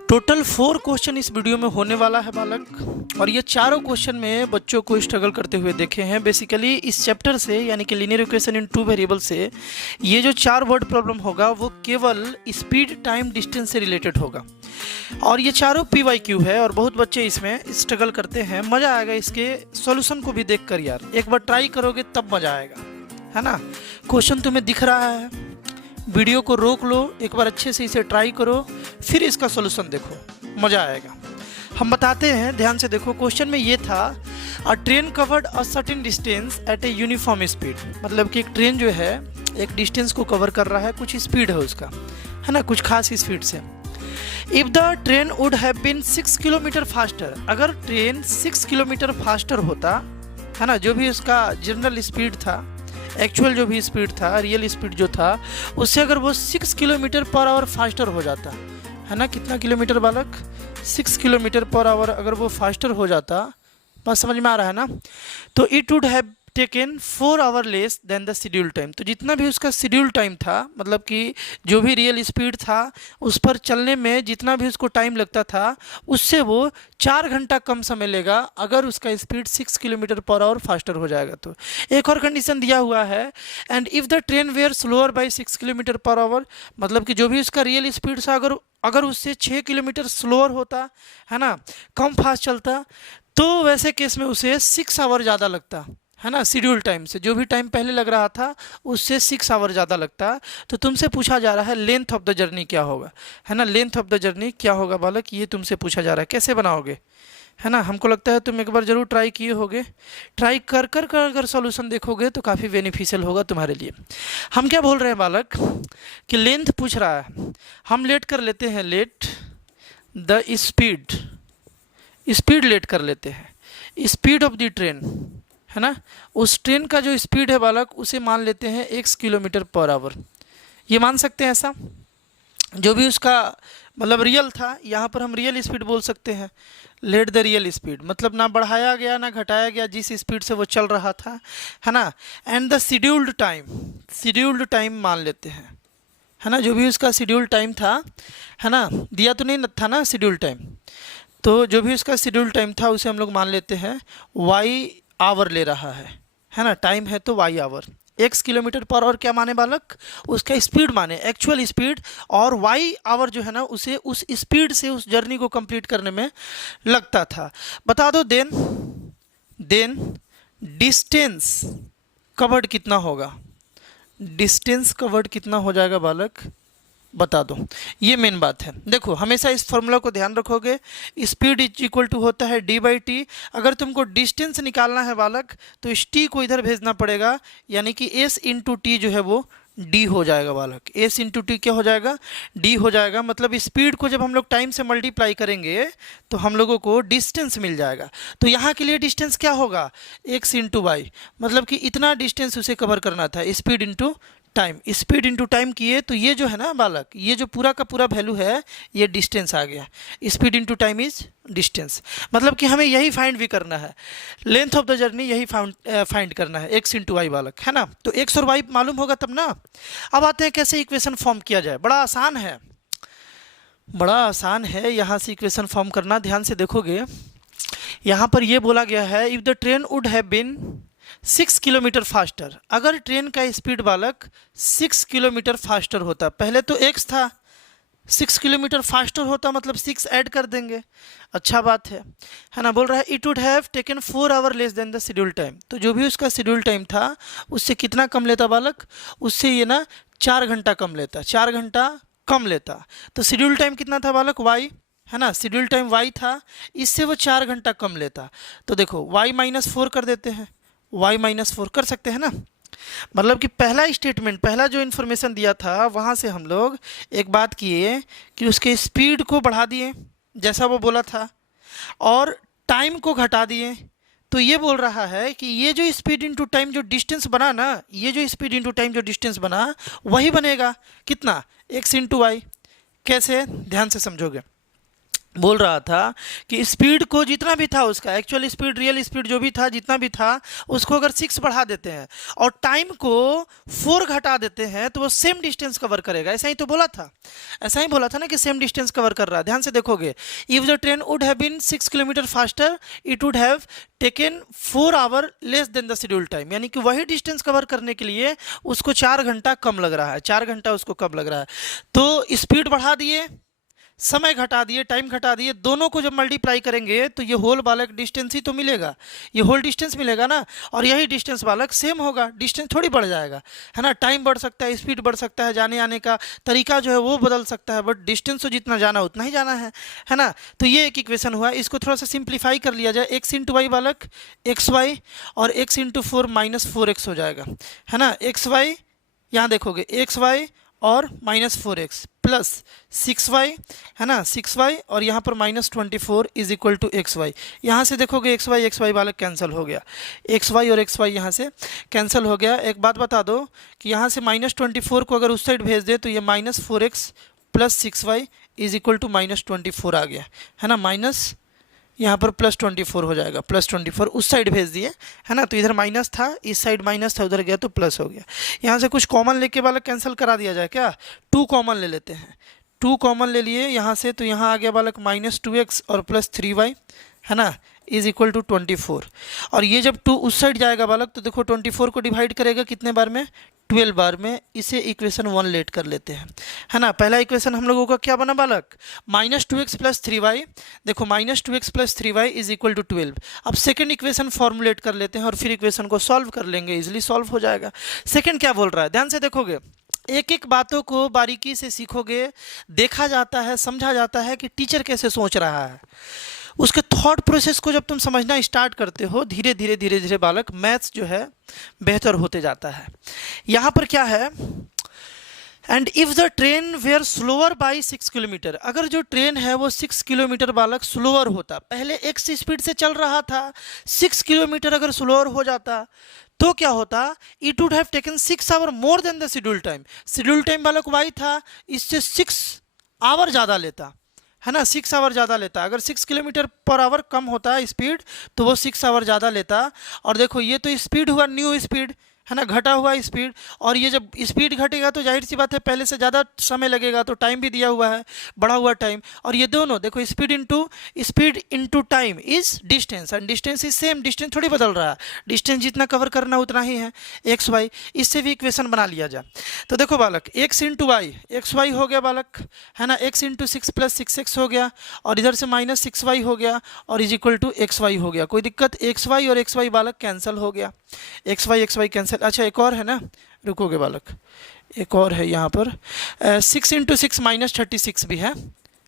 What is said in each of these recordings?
Total 4 question इस video में होने वाला है बालक, और ये चारों क्वेश्चन में बच्चों को स्ट्रगल करते हुए देखे हैं। बेसिकली इस चैप्टर से यानी कि linear equation in two variable से ये जो 4 वर्ड प्रॉब्लम होगा वो केवल स्पीड, टाइम, डिस्टेंस से रिलेटेड होगा, और ये चारों PYQ है और बहुत बच्चे इसमें स्ट्रगल करते हैं। मज़ा आएगा इसके सॉल्यूशन को भी देख कर यार, एक बार ट्राई करोगे तब मज़ा आएगा, है ना। क्वेश्चन तुम्हें दिख रहा है, वीडियो को रोक लो, एक बार अच्छे से इसे ट्राई करो, फिर इसका सॉल्यूशन देखो, मज़ा आएगा। हम बताते हैं, ध्यान से देखो। क्वेश्चन में ये था, a train covered a certain distance at a uniform speed, मतलब कि एक ट्रेन जो है एक डिस्टेंस को कवर कर रहा है, कुछ स्पीड है उसका, है ना, कुछ खास स्पीड से। If the train would have been 6 kilometre faster, अगर ट्रेन 6 किलोमीटर फास्टर होता, है ना, जो भी उसका जनरल स्पीड था, एक्चुअल जो भी स्पीड था, रियल स्पीड जो था, उससे अगर वो 6 किलोमीटर पर आवर फास्टर हो जाता, है ना, कितना किलोमीटर बालक, 6 किलोमीटर पर आवर अगर वो फास्टर हो जाता, बात समझ में आ रहा है ना, तो it would have taken 4 hour less than the schedule time, तो जितना भी उसका शेड्यूल टाइम था, मतलब कि जो भी रियल स्पीड था उस पर चलने में जितना भी उसको टाइम लगता था, उससे वो 4 घंटा कम समय लेगा अगर उसका speed 6 kilometre per hour faster हो जाएगा। तो एक और कंडीशन दिया हुआ है, and if the train were slower by 6 kilometre per hour, मतलब कि जो भी उसका रियल स्पीड था अगर उससे 6 किलोमीटर स्लोअर होता, है ना, कम फास्ट चलता, तो वैसे केस में उसे 6 आवर ज़्यादा लगता, है ना, शेड्यूल टाइम से, जो भी टाइम पहले लग रहा था उससे 6 आवर ज़्यादा लगता। तो तुमसे पूछा जा रहा है लेंथ ऑफ द जर्नी क्या होगा, है ना, लेंथ ऑफ द जर्नी क्या होगा बालक, ये तुमसे पूछा जा रहा है। कैसे बनाओगे, है ना, हमको लगता है तुम एक बार ज़रूर ट्राई किए होगे। ट्राई कर कर कर अगर सॉल्यूशन देखोगे तो काफ़ी बेनिफिशियल होगा तुम्हारे लिए। हम क्या बोल रहे हैं बालक कि लेंथ पूछ रहा है, हम लेट कर लेते हैं, let the speed, speed let कर लेते हैं, स्पीड ऑफ द ट्रेन, है ना, उस ट्रेन का जो स्पीड है बालक उसे मान लेते हैं 1 किलोमीटर पर आवर। ये मान सकते हैं ऐसा, जो भी उसका मतलब रियल था, यहाँ पर हम रियल स्पीड बोल सकते हैं। लेट द रियल स्पीड मतलब ना बढ़ाया गया ना घटाया गया, जिस स्पीड से वो चल रहा था, है ना। And the scheduled time, scheduled time मान लेते हैं, है ना, जो भी उसका शेड्यूल्ड टाइम था, है ना, दिया तो नहीं था ना शेड्यूल टाइम, तो जो भी उसका शेड्यूल टाइम था उसे हम लोग मान लेते हैं वाई आवर ले रहा है ना, टाइम है तो y hour. 1 kilometre per hour क्या माने बालक, उसका स्पीड माने, एक्चुअल स्पीड, और वाई आवर जो है ना उसे उस स्पीड से उस जर्नी को कंप्लीट करने में लगता था। बता दो देन डिस्टेंस कवर्ड कितना होगा, डिस्टेंस कवर्ड कितना हो जाएगा बालक, बता दो। ये मेन बात है। देखो हमेशा इस फॉर्मूला को ध्यान रखोगे, स्पीड इज इक्वल टू होता है d/t। अगर तुमको डिस्टेंस निकालना है बालक तो इस t को इधर भेजना पड़ेगा, यानी कि s इंटू टी जो है वो d हो जाएगा बालक, s इंटू टी क्या हो जाएगा, d हो जाएगा। मतलब स्पीड को जब हम लोग टाइम से मल्टीप्लाई करेंगे तो हम लोगों को डिस्टेंस मिल जाएगा। तो यहाँ के लिए डिस्टेंस क्या होगा, x इंटू वाई, मतलब कि इतना डिस्टेंस उसे कवर करना था, speed into time, speed into time किए तो ये जो है ना बालक, ये जो पूरा का पूरा वैल्यू है ये डिस्टेंस आ गया, speed into time is distance. मतलब कि हमें यही फाइंड भी करना है, लेंथ ऑफ द जर्नी यही फाइंड करना है, एक्स इंटू वाई बालक, है ना। तो एक्स और वाई मालूम होगा तब ना। अब आते हैं कैसे इक्वेशन फॉर्म किया जाए, बड़ा आसान है, बड़ा आसान है यहाँ से इक्वेशन फॉर्म करना। ध्यान से देखोगे यहाँ पर ये बोला गया है, if the train would have been 6 kilometre faster, अगर ट्रेन का स्पीड बालक 6 किलोमीटर फास्टर होता, पहले तो x था, 6 किलोमीटर फास्टर होता मतलब 6 ऐड कर देंगे, अच्छा बात है ना। बोल रहा है it would have taken 4 hour less than the schedule time, तो जो भी उसका शेड्यूल टाइम था उससे कितना कम लेता बालक, उससे ये ना 4 घंटा कम लेता, 4 घंटा कम लेता। तो शेड्यूल टाइम कितना था बालक, y, है ना, शेड्यूल टाइम y था, इससे वो 4 घंटा कम लेता। तो देखो y-4 कर देते हैं, y-4 कर सकते हैं ना। मतलब कि पहला स्टेटमेंट, पहला जो इन्फॉर्मेशन दिया था वहाँ से हम लोग एक बात किए कि उसके स्पीड को बढ़ा दिए जैसा वो बोला था, और टाइम को घटा दिए। तो ये बोल रहा है कि ये जो स्पीड इंटू टाइम जो डिस्टेंस बना ना, ये जो स्पीड इंटू टाइम जो डिस्टेंस बना वही बनेगा कितना, x इंटू वाई। कैसे, ध्यान से समझोगे। बोल रहा था कि स्पीड को जितना भी था उसका एक्चुअल स्पीड, रियल स्पीड जो भी था, जितना भी था, उसको अगर 6 बढ़ा देते हैं और टाइम को 4 घटा देते हैं तो वो सेम डिस्टेंस कवर करेगा। ऐसा ही तो बोला था, ऐसा ही बोला था ना कि सेम डिस्टेंस कवर कर रहा है। ध्यान से देखोगे, if the train would have been 6 kilometre faster it would have taken 4 hour less than the schedule time, यानी कि वही डिस्टेंस कवर करने के लिए उसको 4 घंटा कम लग रहा है, 4 घंटा उसको कम लग रहा है। तो स्पीड बढ़ा दिए, समय घटा दिए, टाइम घटा दिए, दोनों को जब मल्टीप्लाई करेंगे तो ये होल बालक डिस्टेंस ही तो मिलेगा, ये होल डिस्टेंस मिलेगा ना। और यही डिस्टेंस बालक सेम होगा, डिस्टेंस थोड़ी बढ़ जाएगा, है ना। टाइम बढ़ सकता है, स्पीड बढ़ सकता है, जाने आने का तरीका जो है वो बदल सकता है, बट डिस्टेंस तो जितना जाना उतना ही जाना है ना। तो ये एक इक्वेशन हुआ, इसको थोड़ा सा सिंप्लीफाई कर लिया जाए, एक्स इंटू वाई बालक एक्स वाई, और एक्स इंटू 4 माइनस 4x हो जाएगा, है ना। एक्स वाई यहाँ देखोगे एक्स वाई और माइनस 4x प्लस 6y, है ना, 6y, और यहाँ पर minus 24 is equal to x y. यहाँ से देखोगे एक्स वाई बालक कैंसिल हो गया, एक्स वाई और एक्स वाई यहाँ से कैंसिल हो गया। एक बात बता दो कि यहाँ से माइनस 24 को अगर उस साइड भेज दे तो ये minus 4x plus 6y is equal to minus 24 आ गया, है ना। माइनस यहाँ पर प्लस 24 हो जाएगा, प्लस 24 उस साइड भेज दिए, है ना। तो इधर माइनस था, इस साइड माइनस था, उधर गया तो प्लस हो गया। यहाँ से कुछ कॉमन लेके बालक कैंसिल करा दिया जाए क्या, 2 कॉमन ले लेते हैं, 2 कॉमन ले लिए यहाँ से, तो यहाँ आ गया बालक माइनस 2x और प्लस 3y, है ना, इज इक्वल टू 24। और ये जब 2 उस साइड जाएगा बालक तो देखो 24 को डिवाइड करेगा कितने बार में, 12 बार में। इसे इक्वेशन 1 लेट कर लेते हैं, है ना। पहला इक्वेशन हम लोगों का क्या बना बालक, माइनस 2x प्लस 3y, देखो minus 2x plus 3y is equal to 12। अब सेकेंड इक्वेशन फॉर्मुलेट कर लेते हैं और फिर इक्वेशन को सॉल्व कर लेंगे, इजिली सॉल्व हो जाएगा। सेकेंड क्या बोल रहा है, ध्यान से देखोगे, एक एक बातों को बारीकी से सीखोगे, देखा जाता है, समझा जाता है कि टीचर कैसे सोच रहा है। उसके थॉट प्रोसेस को जब तुम समझना स्टार्ट करते हो, धीरे धीरे धीरे धीरे बालक मैथ्स जो है बेहतर होते जाता है। यहाँ पर क्या है, and if the train were slower by 6 kilometre, अगर जो ट्रेन है वो 6 किलोमीटर बालक स्लोअर होता, पहले x स्पीड से चल रहा था, 6 किलोमीटर अगर स्लोअर हो जाता तो क्या होता, it would have taken 6 hour more than the schedule time. Schedule time बालक y था, इससे 6 आवर ज़्यादा लेता, है ना, 6 आवर ज़्यादा लेता। अगर 6 किलोमीटर पर आवर कम होता है स्पीड तो वो 6 आवर ज़्यादा लेता। और देखो ये तो स्पीड हुआ, न्यू स्पीड, है ना, घटा हुआ स्पीड। और ये जब स्पीड घटेगा तो जाहिर सी बात है पहले से ज़्यादा समय लगेगा, तो टाइम भी दिया हुआ है, बढ़ा हुआ टाइम। और ये दोनों देखो speed into time is distance, and distance is same, distance थोड़ी बदल रहा है, डिस्टेंस जितना कवर करना उतना ही है, एक्स वाई। इससे भी इक्वेशन बना लिया जाए तो देखो बालक x into y, x y हो गया बालक, है ना, एक्स इंटू 6 प्लस 6x हो गया, और इधर से माइनस 6y हो गया, और is equal to x y हो गया। कोई दिक्कत, एक्स वाई और एक्स वाई बालक कैंसिल हो गया, एक्स वाई कैंसिल। अच्छा एक और है ना, रुकोगे बालक, एक और है यहाँ पर, 6 इंटू 6 माइनस 36 भी है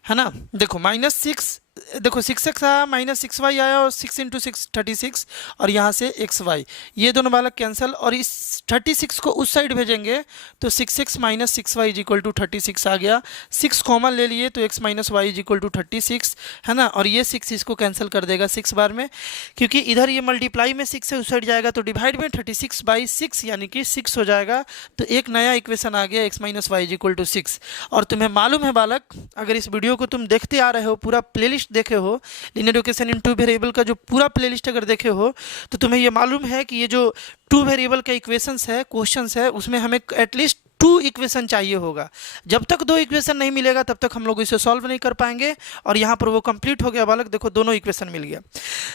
ना। देखो माइनस 6, देखो 6x आया, माइनस 6y आया, और 6 इंटू 6 36, और यहाँ से xy, ये दोनों बालक कैंसिल। और इस 36 को उस साइड भेजेंगे तो 6x minus 6y is equal to 36 आ गया। 6 कॉमन ले लिए तो x minus y is equal to 36, है ना। और ये 6 इसको कैंसिल कर देगा 6 बार में, क्योंकि इधर ये मल्टीप्लाई में 6 से उस साइड जाएगा तो डिवाइड में 36/6 यानी कि 6 हो जाएगा। तो एक नया इक्वेशन आ गया, x minus y is equal to 6। और तुम्हें मालूम है बालक, अगर इस वीडियो को तुम देखते आ रहे हो, पूरा प्लेलिस्ट देखे हो, लीनियर इक्वेशन इन 2 वेरिएबल का जो पूरा प्लेलिस्ट अगर देखे हो, तो तुम्हें ये मालूम है कि ये जो 2 वेरिएबल का इक्वेशंस है, क्वेश्चंस है, उसमें हमें एटलीस्ट 2 इक्वेशन चाहिए होगा। जब तक 2 इक्वेशन नहीं मिलेगा तब तक हम लोग इसे सॉल्व नहीं कर पाएंगे। और यहाँ पर वो कंप्लीट हो गया बालक, देखो दोनों इक्वेशन मिल गया।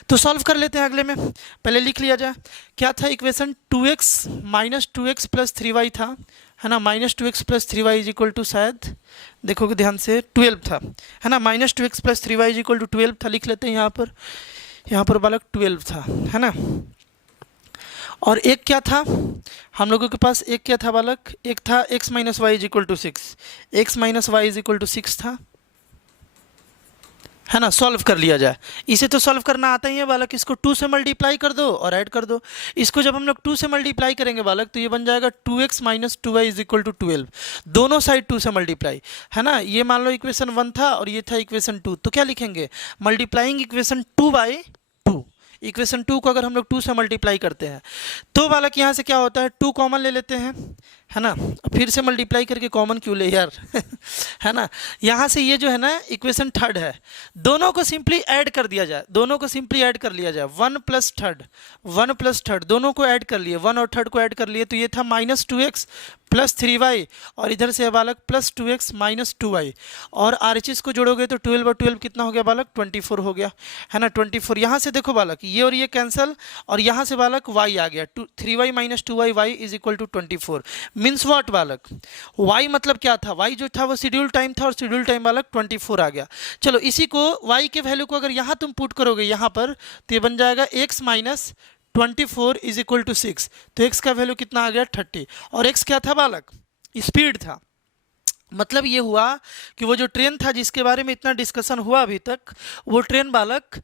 तो सॉल्व कर लेते हैं अगले में, पहले लिख लिया जाए क्या था equation, 2x minus 2x plus 3y था, है ना, minus 2x plus 3y is equal to, शायद देखोगे ध्यान से 12 था, है ना, minus 2x plus 3y is equal to 12 था, लिख लेते हैं यहाँ पर बालक 12 था, है ना। और एक क्या था हम लोगों के पास, एक क्या था बालक, एक था x minus y is equal to 6, x minus y is equal to 6 था, है ना। सॉल्व कर लिया जाए, इसे तो सॉल्व करना आता ही है बालक। इसको 2 से मल्टीप्लाई कर दो और ऐड कर दो। इसको जब हम लोग 2 से मल्टीप्लाई करेंगे बालक तो ये बन जाएगा 2x minus 2y is equal to 12, दोनों साइड 2 से मल्टीप्लाई, है ना। ये मान लो इक्वेशन 1 था और ये था इक्वेशन 2, तो क्या लिखेंगे, मल्टीप्लाइंग इक्वेशन 2/2। इक्वेशन 2 को अगर हम लोग 2 से मल्टीप्लाई करते हैं तो बालक यहाँ से क्या होता है, 2 कॉमन ले लेते हैं, है ना, फिर से मल्टीप्लाई करके कॉमन क्यों ले यार है ना। यहाँ से ये जो है ना इक्वेशन थर्ड है, दोनों को सिंपली ऐड कर दिया जाए, दोनों को सिंपली ऐड कर लिया जाए, 1 प्लस थर्ड दोनों को ऐड कर लिए, 1 और थर्ड को ऐड कर लिए, तो ये था -2x प्लस 3y, और इधर से बालक प्लस 2x माइनस 2y, और RHS को जोड़ोगे तो 12 और 12 कितना हो गया बालक 24 हो गया, है ना 24। यहाँ से देखो बालक ये और ये कैंसिल, और यहाँ से बालक y आ गया, 3y minus 2y, y is equal to 24। Means what बालक, y मतलब क्या था, y जो था वो शेड्यूल टाइम था, और शेड्यूल टाइम बालक 24 आ गया। चलो इसी को y के वैल्यू को अगर यहाँ तुम पुट करोगे यहाँ पर, तो ये बन जाएगा x minus 24 is equal to 6, तो x का वैल्यू कितना आ गया 30, और x क्या था बालक, स्पीड था। मतलब ये हुआ कि वो जो ट्रेन था जिसके बारे में इतना डिस्कशन हुआ अभी तक, वो ट्रेन बालक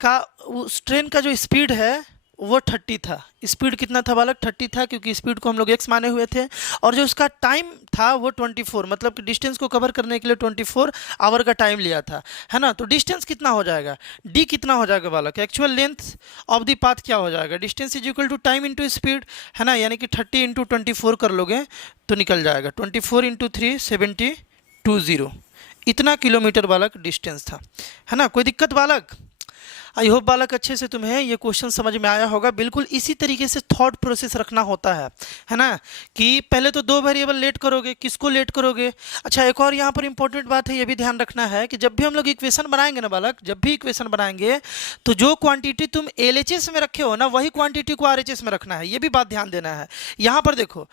का, उस ट्रेन का जो स्पीड है वो 30 था। स्पीड कितना था बालक 30 था, क्योंकि स्पीड को हम लोग x माने हुए थे, और जो उसका टाइम था वो 24, मतलब कि डिस्टेंस को कवर करने के लिए 24 आवर का टाइम लिया था, है ना। तो डिस्टेंस कितना हो जाएगा, d कितना हो जाएगा बालक, actual length of the path क्या हो जाएगा, distance is equal to time into speed, है ना, यानी कि 30 इंटू 24 कर लोगे तो निकल जाएगा 24 इंटू 3 720, इतना किलोमीटर बालक डिस्टेंस था, है ना। कोई दिक्कत बालक, आई होप बालक अच्छे से तुम्हें ये क्वेश्चन समझ में आया होगा। बिल्कुल इसी तरीके से थॉट प्रोसेस रखना होता है ना, कि पहले तो 2 वेरिएबल लेट करोगे, किसको लेट करोगे। अच्छा एक और यहाँ पर इंपॉर्टेंट बात है, ये भी ध्यान रखना है कि जब भी हम लोग इक्वेशन बनाएंगे ना बालक, जब भी इक्वेशन बनाएंगे तो जो क्वांटिटी तुम LHS में रखे हो ना, वही क्वांटिटी को RHS में रखना है, ये भी बात ध्यान देना है। यहाँ पर देखो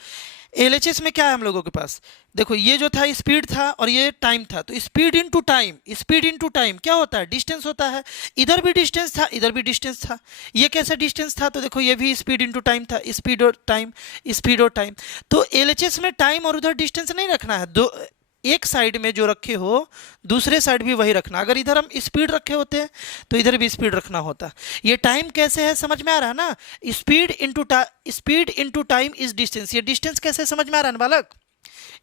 LHS में क्या है हम लोगों के पास, देखो ये जो था स्पीड था और ये टाइम था, तो speed into time, speed into time क्या होता है, डिस्टेंस होता है। इधर भी डिस्टेंस था, इधर भी डिस्टेंस था, ये कैसा डिस्टेंस था, तो देखो ये भी स्पीड इनटू टाइम था, स्पीड और टाइम, स्पीड और टाइम। तो LHS में टाइम और उधर डिस्टेंस नहीं रखना है, दो एक साइड में जो रखे हो दूसरे साइड भी वही रखना। अगर इधर हम स्पीड रखे होते तो इधर भी स्पीड रखना होता। ये टाइम कैसे है समझ में आ रहा है ना, speed into time is distance. ये डिस्टेंस कैसे समझ में आ रहा है ना बालक,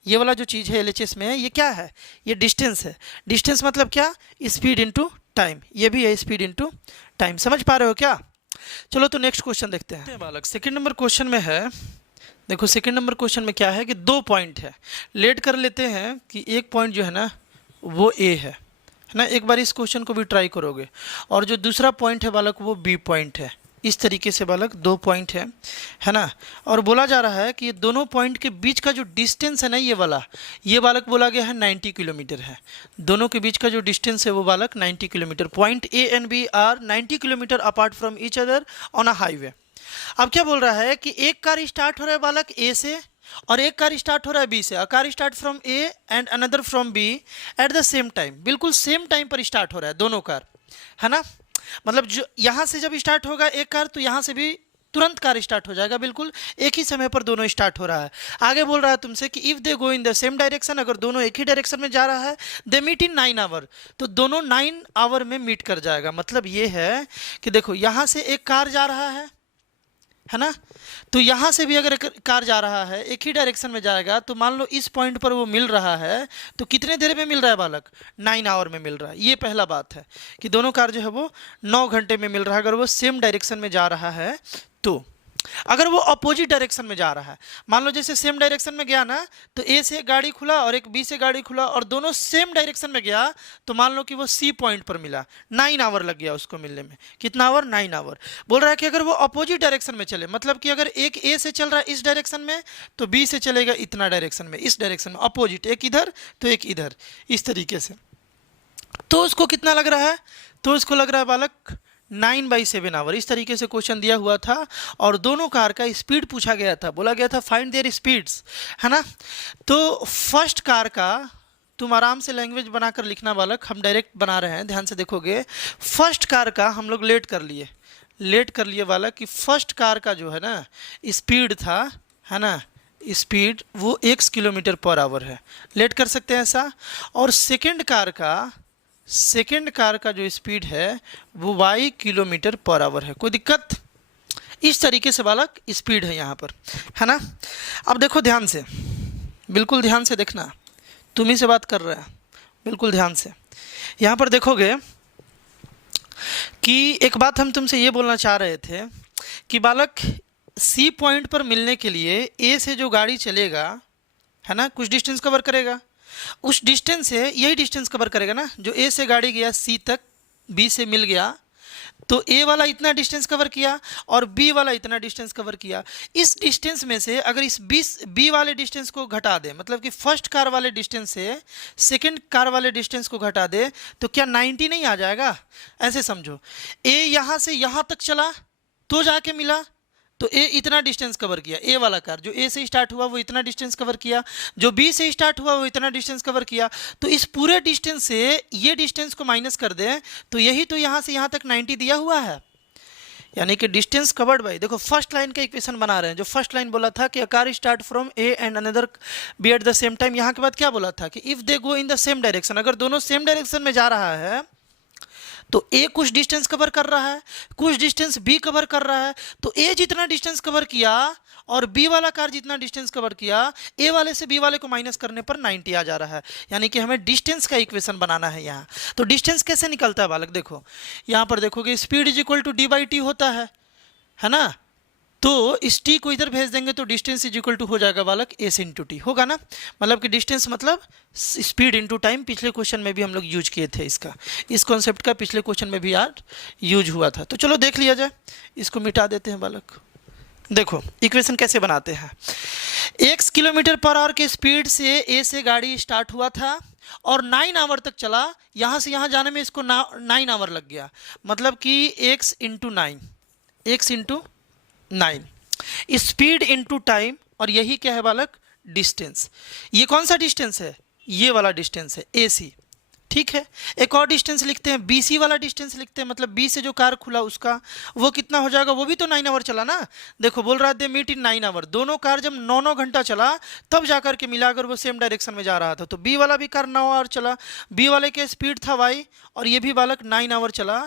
ये वाला जो चीज़ है LHS में ये क्या है, ये डिस्टेंस है। डिस्टेंस मतलब क्या, स्पीड इनटू टाइम, ये भी है स्पीड इनटू टाइम। समझ पा रहे हो क्या। चलो तो नेक्स्ट क्वेश्चन देखते हैं बालक। सेकंड नंबर क्वेश्चन में है, देखो सेकंड नंबर क्वेश्चन में क्या है कि 2 पॉइंट है, लेट कर लेते हैं कि एक पॉइंट जो है ना वो A है ना। एक बार इस क्वेश्चन को भी ट्राई करोगे, और जो दूसरा पॉइंट है बालक वो B पॉइंट है। इस तरीके से बालक 2 पॉइंट है ना। और बोला जा रहा है कि ये दोनों पॉइंट के बीच का जो डिस्टेंस है ना, ये वाला, ये बालक बोला गया है 90 किलोमीटर है। दोनों के बीच का जो डिस्टेंस है वो बालक 90 kilometre. Point A and B are 90 kilometre apart from each other on a highway. अब क्या बोल रहा है कि एक कार स्टार्ट हो रहा है बालक A से, और एक कार स्टार्ट हो रहा है B से। अ car start from A and another from B eight the same time. बिल्कुल सेम टाइम पर स्टार्ट हो रहा है दोनों कार, है ना। मतलब जो यहाँ से जब स्टार्ट होगा एक कार, तो यहाँ से भी तुरंत कार स्टार्ट हो जाएगा, बिल्कुल एक ही समय पर दोनों स्टार्ट हो रहा है। आगे बोल रहा है तुमसे कि if they go in the same direction, अगर दोनों एक ही डायरेक्शन में जा रहा है, दे मीट इन 9 आवर, तो दोनों 9 आवर में मीट कर जाएगा। मतलब ये है कि देखो यहाँ से एक कार जा रहा है ना, तो यहाँ से भी अगर कार जा रहा है एक ही डायरेक्शन में जाएगा, तो मान लो इस पॉइंट पर वो मिल रहा है, तो कितने देर में मिल रहा है बालक, 9 आवर में मिल रहा है। ये पहला बात है कि दोनों कार जो है वो 9 घंटे में मिल रहा है, अगर वो सेम डायरेक्शन में जा रहा है तो। अगर वो अपोजिट डायरेक्शन में जा रहा है, मान लो जैसे सेम डायरेक्शन में गया ना, तो A से गाड़ी खुला और एक B से गाड़ी खुला, और दोनों सेम डायरेक्शन में गया, तो मान लो कि वो C पॉइंट पर मिला, 9 आवर लग गया उसको मिलने में। कितना आवर, 9 आवर। बोल रहा है कि अगर वो अपोजिट डायरेक्शन में चले, मतलब कि अगर एक A से चल रहा है इस डायरेक्शन में, तो B से चलेगा इतना डायरेक्शन में, इस डायरेक्शन में अपोजिट, एक इधर तो एक इधर, इस तरीके से। तो उसको कितना लग रहा है, तो उसको लग रहा है बालक 9/7 आवर। इस तरीके से क्वेश्चन दिया हुआ था, और दोनों कार का स्पीड पूछा गया था। बोला गया था फाइंड देयर स्पीड्स, है ना। तो फर्स्ट कार का तुम आराम से लैंग्वेज बनाकर लिखना बालक, हम डायरेक्ट बना रहे हैं, ध्यान से देखोगे। फर्स्ट कार का हम लोग लेट कर लिए बालक कि फर्स्ट कार का जो है ना स्पीड था, है ना, स्पीड वो x किलोमीटर पर आवर है, लेट कर सकते हैं ऐसा। और सेकेंड कार का जो स्पीड है वो y किलोमीटर पर आवर है। कोई दिक्कत, इस तरीके से बालक स्पीड है यहाँ पर, है ना। अब देखो ध्यान से, बिल्कुल ध्यान से देखना, तुम ही से बात कर रहा है, बिल्कुल ध्यान से। यहाँ पर देखोगे कि एक बात हम तुमसे ये बोलना चाह रहे थे कि बालक सी पॉइंट पर मिलने के लिए ए से जो गाड़ी चलेगा, है ना, कुछ डिस्टेंस कवर करेगा, उस डिस्टेंस से यही डिस्टेंस कवर करेगा ना, जो ए से गाड़ी गया सी तक, बी से मिल गया, तो ए वाला इतना डिस्टेंस कवर किया और बी वाला इतना डिस्टेंस कवर किया। इस डिस्टेंस में से अगर इस बी वाले डिस्टेंस को घटा दे, मतलब कि फर्स्ट कार वाले डिस्टेंस से सेकंड कार वाले डिस्टेंस को घटा दे, तो क्या 90 नहीं आ जाएगा? ऐसे समझो, ए यहाँ से यहाँ तक चला तो जाके मिला, तो ए इतना डिस्टेंस कवर किया, ए वाला कार जो ए से स्टार्ट हुआ वो इतना डिस्टेंस कवर किया, जो बी से स्टार्ट हुआ वो इतना डिस्टेंस कवर किया। तो इस पूरे डिस्टेंस से ये डिस्टेंस को माइनस कर दें तो यही तो यहाँ से यहाँ तक 90 दिया हुआ है, यानी कि डिस्टेंस कवर्ड बाय। देखो फर्स्ट लाइन का इक्वेशन बना रहे हैं, जो फर्स्ट लाइन बोला था कि a car start from A and another B at the same time, यहाँ के बाद क्या बोला था कि if they go in the same direction, अगर दोनों सेम डायरेक्शन में जा रहा है तो ए कुछ डिस्टेंस कवर कर रहा है, कुछ डिस्टेंस बी कवर कर रहा है, तो ए जितना डिस्टेंस कवर किया और बी वाला कार जितना डिस्टेंस कवर किया, ए वाले से बी वाले को माइनस करने पर 90 आ जा रहा है, यानी कि हमें डिस्टेंस का इक्वेशन बनाना है यहाँ। तो डिस्टेंस कैसे निकलता है बालक? देखो यहाँ पर देखोगे speed is equal to D by T होता है ना, तो इस टी को इधर भेज देंगे तो डिस्टेंस इज इक्वल टू हो जाएगा बालक एस इंटू टी, होगा ना, मतलब कि डिस्टेंस मतलब स्पीड इंटू टाइम। पिछले क्वेश्चन में भी हम लोग यूज किए थे इसका, इस कॉन्सेप्ट का पिछले क्वेश्चन में भी यार यूज हुआ था। तो चलो देख लिया जाए, इसको मिटा देते हैं बालक। देखो इक्वेशन कैसे बनाते हैं, x किलोमीटर पर आवर के स्पीड से ए से गाड़ी स्टार्ट हुआ था और 9 आवर तक चला, यहाँ से यहाँ जाने में इसको 9 आवर लग गया, मतलब कि x into 9, x into 9, speed into time, और यही क्या है बालक? डिस्टेंस। ये कौन सा डिस्टेंस है? ये वाला डिस्टेंस है ए सी, ठीक है। एक और डिस्टेंस लिखते हैं, बी सी वाला डिस्टेंस लिखते हैं, मतलब बी से जो कार खुला उसका वो कितना हो जाएगा? वो भी तो 9 आवर चला ना। देखो बोल रहा था मीट इन 9 आवर, दोनों कार जब 9 घंटा चला तब जाकर के मिला, अगर वो सेम डायरेक्शन में जा रहा था, तो बी वाला भी कार 9 आवर चला, बी वाले के स्पीड था वाई, और ये भी बालक 9 आवर चला,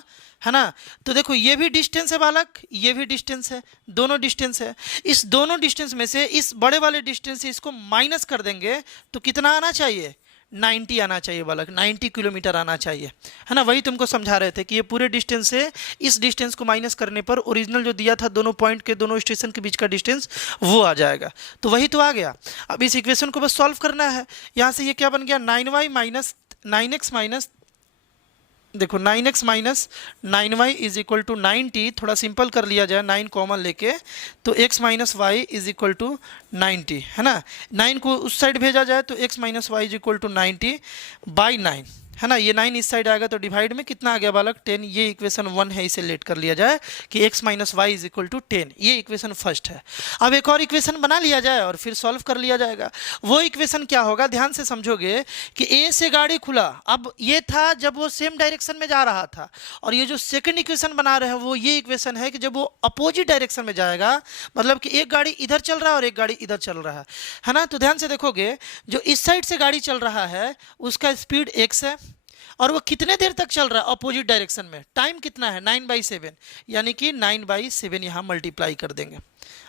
है ना। तो देखो ये भी डिस्टेंस है बालक, ये भी डिस्टेंस है, दोनों डिस्टेंस है। इस दोनों डिस्टेंस में से इस बड़े वाले डिस्टेंस से इसको माइनस कर देंगे तो कितना आना चाहिए? 90 आना चाहिए बालक, 90 किलोमीटर आना चाहिए, है ना। वही तुमको समझा रहे थे कि ये पूरे डिस्टेंस से इस डिस्टेंस को माइनस करने पर ओरिजिनल जो दिया था दोनों पॉइंट के, दोनों स्टेशन के बीच का डिस्टेंस, वो आ जाएगा। तो वही तो आ गया। अब इस इक्वेशन को बस सॉल्व करना है। यहाँ से ये क्या बन गया? 9y माइनस 9x माइनस, देखो 9x minus 9y is equal to 90, थोड़ा सिंपल कर लिया जाए 9 कॉमन लेके, तो x minus y is equal to 90, है ना। 9 को उस साइड भेजा जाए तो x minus y is equal to 90 by 9, है ना। ये 9 इस साइड आएगा तो डिवाइड में कितना आ गया बालक? 10। ये इक्वेशन 1 है, इसे लेट कर लिया जाए कि x minus y is equal to 10, ये इक्वेशन फर्स्ट है। अब एक और इक्वेशन बना लिया जाए और फिर सॉल्व कर लिया जाएगा। वो इक्वेशन क्या होगा? ध्यान से समझोगे कि ए से गाड़ी खुला, अब ये था जब वो सेम डायरेक्शन में जा रहा था, और ये जो सेकंड इक्वेशन बना रहे हैं वो ये इक्वेशन है कि जब वो अपोजिट डायरेक्शन में जाएगा, मतलब कि एक गाड़ी इधर चल रहा है और एक गाड़ी इधर चल रहा है ना। तो ध्यान से देखोगे, जो इस साइड से गाड़ी चल रहा है उसका स्पीड x है, और वो कितने देर तक चल रहा है अपोजिट डायरेक्शन में? टाइम कितना है? 9/7, यानी कि 9/7 यहाँ मल्टीप्लाई कर देंगे।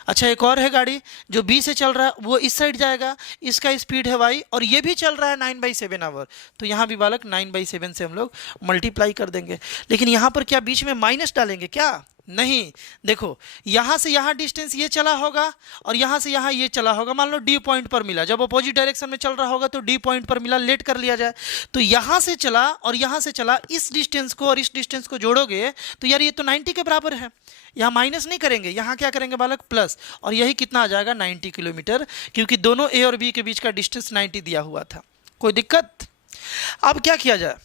अच्छा एक और है गाड़ी जो बी से चल रहा है, वो इस साइड जाएगा, इसका स्पीड है y, और ये भी चल रहा है 9/7 आवर, तो यहाँ भी बालक 9/7 से हम लोग मल्टीप्लाई कर देंगे। लेकिन यहाँ पर क्या बीच में माइनस डालेंगे क्या? नहीं। देखो यहाँ से यहाँ डिस्टेंस ये चला होगा और यहाँ से यहाँ ये चला होगा, मान लो डी पॉइंट पर मिला, जब अपोजिट डायरेक्शन में चल रहा होगा तो डी पॉइंट पर मिला, लेट कर लिया जाए, तो यहाँ से चला और यहाँ से चला, इस डिस्टेंस को और इस डिस्टेंस को जोड़ोगे तो यार ये तो 90 के बराबर है। यहाँ माइनस नहीं करेंगे, यहाँ क्या करेंगे बालक? प्लस, और यही कितना आ जाएगा? 90 किलोमीटर, क्योंकि दोनों ए और बी के बीच का डिस्टेंस 90 दिया हुआ था। कोई दिक्कत? अब क्या किया जाए?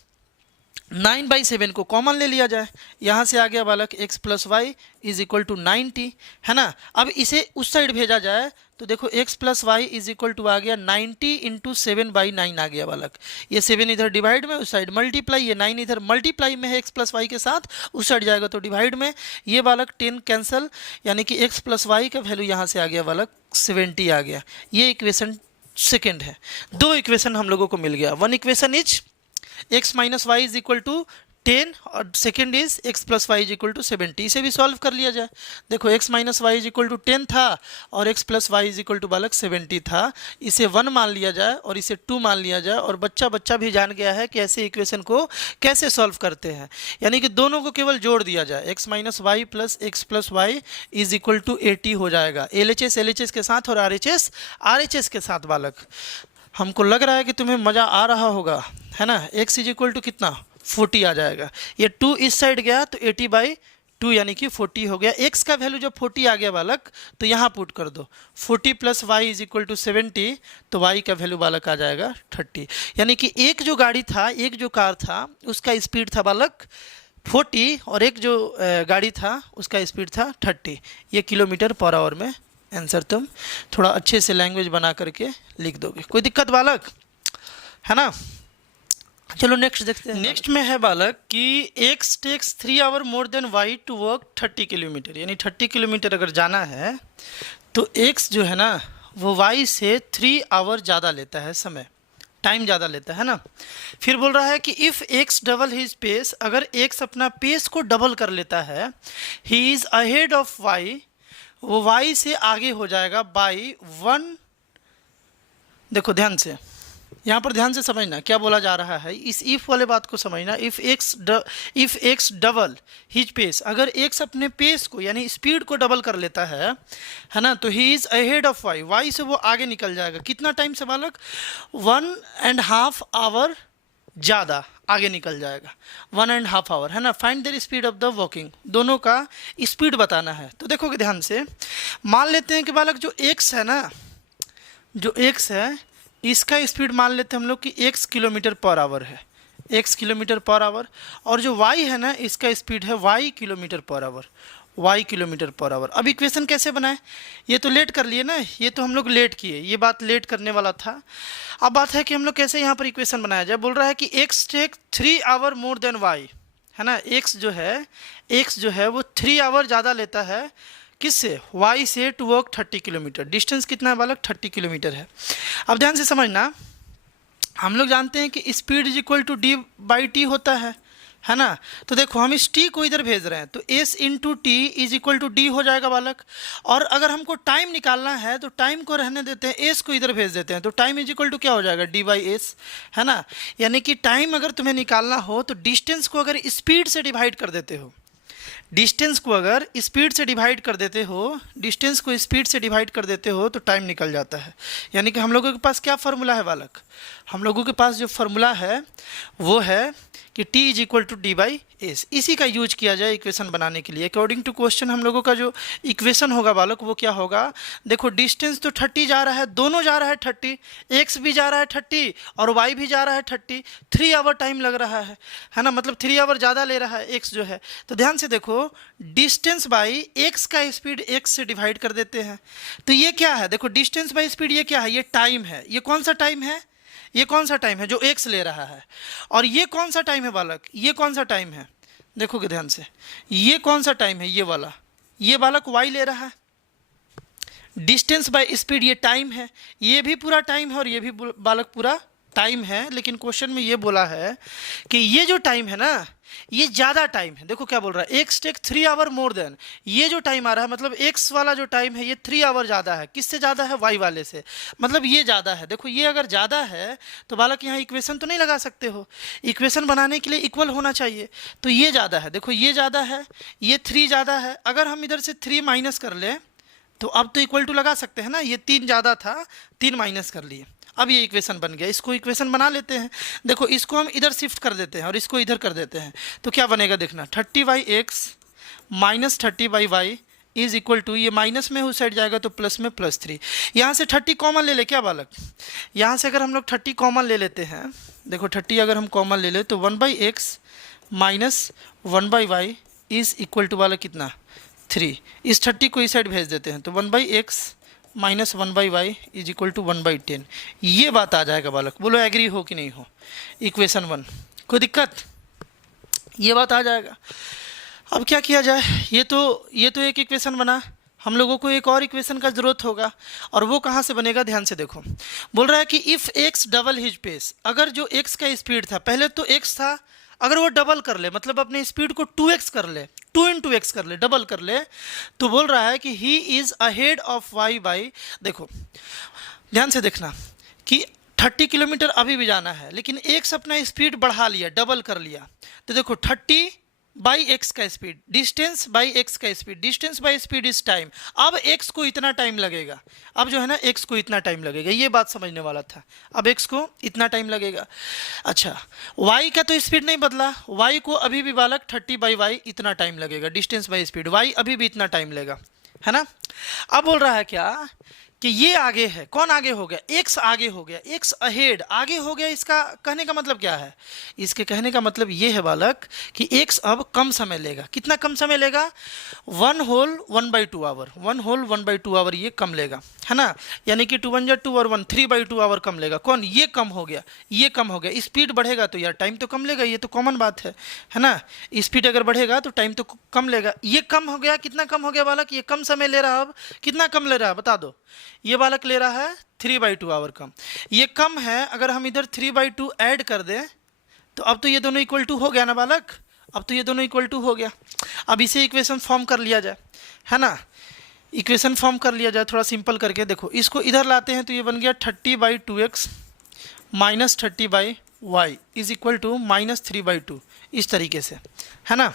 9/7 को कॉमन ले लिया जाए, यहाँ से आ गया बालक x plus Y is equal to 90, है ना। अब इसे उस साइड भेजा जाए तो देखो x plus Y is equal to आ गया 90 इंटू 7/9 आ गया बालक। ये 7 इधर डिवाइड में, उस साइड मल्टीप्लाई, ये 9 इधर मल्टीप्लाई में है x प्लस वाई के साथ, उस साइड जाएगा तो डिवाइड में, ये बालक 10 कैंसल, यानी कि x प्लस वाई का वैल्यू यहाँ से आ गया बालक 70 आ गया। ये इक्वेशन सेकेंड है। दो इक्वेशन हम लोगों को मिल गया। One equation is x minus y is equal to 10 और second is x plus Y is equal to 70। इसे भी सॉल्व कर लिया जाए। देखो x minus y is equal to 10 था और x plus Y is equal to बालक 70 था। इसे 1 मान लिया जाए और इसे 2 मान लिया जाए और बच्चा भी जान गया है कि ऐसे इक्वेशन को कैसे सॉल्व करते हैं। यानी कि दोनों को केवल जोड़ दिया जाए, x minus y plus x plus Y is equal to 80 हो जाएगा। LHS के साथ और RHS के साथ बालक। हमको लग रहा है कि तुम्हें मज़ा आ रहा होगा, है ना। x इज इक्वल टू कितना 40 आ जाएगा। ये 2 इस साइड गया तो 80/2 यानी कि 40 हो गया। x का वैल्यू जब 40 आ गया बालक तो यहाँ पुट कर दो 40 plus Y is equal to 70, तो y का वैल्यू बालक आ जाएगा 30। यानी कि एक जो गाड़ी था, एक जो कार था उसका स्पीड था बालक 40 और एक जो गाड़ी था उसका स्पीड था 30। ये किलोमीटर पर आवर में आंसर तुम थोड़ा अच्छे से लैंग्वेज बना करके लिख दोगे। कोई दिक्कत बालक, है ना। चलो नेक्स्ट देखते हैं। नेक्स्ट में है बालक कि x takes 3 hour more than y to work 30 kilometre. यानी 30 किलोमीटर अगर जाना है तो x जो है ना वो y से 3 आवर ज़्यादा लेता है, समय टाइम ज़्यादा लेता है ना। फिर बोल रहा है कि if x double his pace, अगर x अपना पेस को डबल कर लेता है, he is ahead of y, वो y से आगे हो जाएगा बाई 1। देखो ध्यान से, यहाँ पर ध्यान से समझना क्या बोला जा रहा है। इस इफ वाले बात को समझना। If x double his pace, अगर x अपने पेस को यानी स्पीड को डबल कर लेता है ना, तो ही is ahead of y, y से वो आगे निकल जाएगा। कितना टाइम से बालक 1.5 आवर ज़्यादा आगे निकल जाएगा, 1.5 आवर, है ना। Find there speed of the walking, दोनों का स्पीड बताना है। तो देखोगे ध्यान से, मान लेते हैं कि बालक जो x है ना, जो x है इसका स्पीड मान लेते हैं हम लोग कि x किलोमीटर पर आवर है, x किलोमीटर पर आवर। और जो y है ना इसका स्पीड है y kilometre per our, y kilometre per our. अब इक्वेशन कैसे बनाए, ये तो लेट कर लिए ना, ये तो हम लोग लेट किए, ये बात लेट करने वाला था। अब बात है कि हम लोग कैसे यहाँ पर इक्वेशन बनाया जाए। बोल रहा है कि x take 3 hour more than y, है ना। x जो है वो 3 आवर ज़्यादा लेता है किससे, y से टू वर्क 30 किलोमीटर। डिस्टेंस कितना है बालक 30 किलोमीटर है। अब ध्यान से समझना, हम लोग जानते हैं कि speed is equal to d/t होता है ना। तो देखो हम इस t को इधर भेज रहे हैं तो s into T is equal to d हो जाएगा बालक। और अगर हमको टाइम निकालना है तो टाइम को रहने देते हैं, s को इधर भेज देते हैं, तो टाइम इज इक्वल टू क्या हो जाएगा d/s, है ना। यानी कि टाइम अगर तुम्हें निकालना हो तो डिस्टेंस को अगर स्पीड से डिवाइड कर देते हो, डिस्टेंस को अगर स्पीड से डिवाइड कर देते हो, डिस्टेंस को स्पीड से डिवाइड कर देते हो तो टाइम निकल जाता है। यानी कि हम लोगों के पास क्या फार्मूला है बालक, हम लोगों के पास जो फार्मूला है वो है कि t is equal to d/s। इसी का यूज किया जाए इक्वेशन बनाने के लिए। अकॉर्डिंग टू क्वेश्चन हम लोगों का जो इक्वेशन होगा बालक वो क्या होगा। देखो डिस्टेंस तो 30 जा रहा है, दोनों जा रहा है 30, x भी जा रहा है 30 और y भी जा रहा है 30, 3 आवर टाइम लग रहा है ना, मतलब 3 आवर ज़्यादा ले रहा है x जो है। तो ध्यान से देखो, डिस्टेंस बाई x का स्पीड x से डिवाइड कर देते हैं। तो ये क्या है, देखो डिस्टेंस बाई स्पीड ये क्या है, ये टाइम है। ये कौन सा टाइम है, ये कौन सा टाइम है जो x ले रहा है। और ये कौन सा टाइम है बालक, ये कौन सा टाइम है, देखोगे ध्यान से, ये कौन सा टाइम है, ये वाला, ये बालक y ले रहा है। डिस्टेंस बाय स्पीड ये टाइम है, ये भी पूरा टाइम है और ये भी बालक पूरा टाइम है। लेकिन क्वेश्चन में ये बोला है कि ये जो टाइम है ना ये ज़्यादा टाइम है। देखो क्या बोल रहा है, x take 3 hour more than, ये जो टाइम आ रहा है मतलब x वाला जो टाइम है ये 3 आवर ज़्यादा है। किससे ज़्यादा है, y वाले से, मतलब ये ज़्यादा है। देखो ये अगर ज़्यादा है तो बालक यहाँ इक्वेशन तो नहीं लगा सकते हो, इक्वेशन बनाने के लिए इक्वल होना चाहिए। तो ये ज़्यादा है, देखो ये ज़्यादा है, ये 3 ज़्यादा है। अगर हम इधर से 3 माइनस कर लें तो अब तो इक्वल टू लगा सकते हैं ना, ये 3 ज़्यादा था, 3 माइनस कर लिए, अब ये इक्वेशन बन गया। इसको इक्वेशन बना लेते हैं। देखो इसको हम इधर शिफ्ट कर देते हैं और इसको इधर कर देते हैं तो क्या बनेगा देखना, 30/x minus 30/y is equal to, ये माइनस में उस साइड जाएगा तो प्लस में +3। यहाँ से 30 कॉमन ले ले क्या बालक, यहाँ से अगर हम लोग 30 कॉमन ले लेते हैं, देखो 30 अगर हम कॉमन ले ले तो 1/x minus 1/y is equal to बालक कितना 3। इस 30 को इस साइड भेज देते हैं तो 1/x minus 1/y is equal to 1/10। ये बात आ जाएगा बालक, बोलो एग्री हो कि नहीं हो। इक्वेशन 1, कोई दिक्कत, ये बात आ जाएगा। अब क्या किया जाए, ये तो एक इक्वेशन बना, हम लोगों को एक और इक्वेशन का ज़रूरत होगा। और वो कहाँ से बनेगा, ध्यान से देखो, बोल रहा है कि if x double his pace, अगर जो x का स्पीड था, पहले तो x था, अगर वो डबल कर ले, मतलब अपने स्पीड को 2x कर ले, 2 into x कर ले, डबल कर ले, तो बोल रहा है कि he is ahead of y by, देखो ध्यान से देखना कि 30 किलोमीटर अभी भी जाना है, लेकिन x अपना स्पीड बढ़ा लिया, डबल कर लिया, तो देखो 30 बाई एक्स का स्पीड, डिस्टेंस बाई एक्स का speed, distance by speed is time. अब एक्स को इतना टाइम लगेगा, अब जो है ना एक्स को इतना टाइम लगेगा, ये बात समझने वाला था। अब एक्स को इतना टाइम लगेगा। अच्छा, वाई का तो स्पीड नहीं बदला, वाई को अभी भी बालक 30 बाई वाई इतना टाइम लगेगा, डिस्टेंस बाई स्पीड, वाई अभी भी इतना टाइम लेगा, है ना। अब बोल रहा है क्या कि ये आगे है, कौन आगे हो गया, एक्स आगे हो गया, एक्स अहेड आगे हो गया। इसका कहने का मतलब क्या है, इसके कहने का मतलब ये है बालक कि एक्स अब कम समय लेगा। कितना कम समय लेगा, 1 होल 1/2 आवर, 1 होल 1/2 आवर ये कम लेगा, है ना। यानी कि 2 1 2 और 1 3/2 आवर कम लेगा। कौन, ये कम हो गया, ये कम हो गया। स्पीड बढ़ेगा तो यार टाइम तो कम लेगा, ये तो कॉमन बात है ना। स्पीड अगर बढ़ेगा तो टाइम तो कम लेगा। ये कम हो गया, कितना कम हो गया बालक, ये कम समय ले रहा है। अब कितना कम ले रहा है बता दो, ये बालक ले रहा है 3/2 आवर कम, ये कम है। अगर हम इधर 3/2 ऐड कर दें तो अब तो ये दोनों इक्वल टू हो गया ना बालक, अब तो ये दोनों इक्वल टू हो गया। अब इसे इक्वेशन फॉर्म कर लिया जाए, है ना, इक्वेशन फॉर्म कर लिया जाए थोड़ा सिंपल करके। देखो इसको इधर लाते हैं तो ये बन गया 30/2x minus 30/y is equal to -3/2, इस तरीके से, है ना।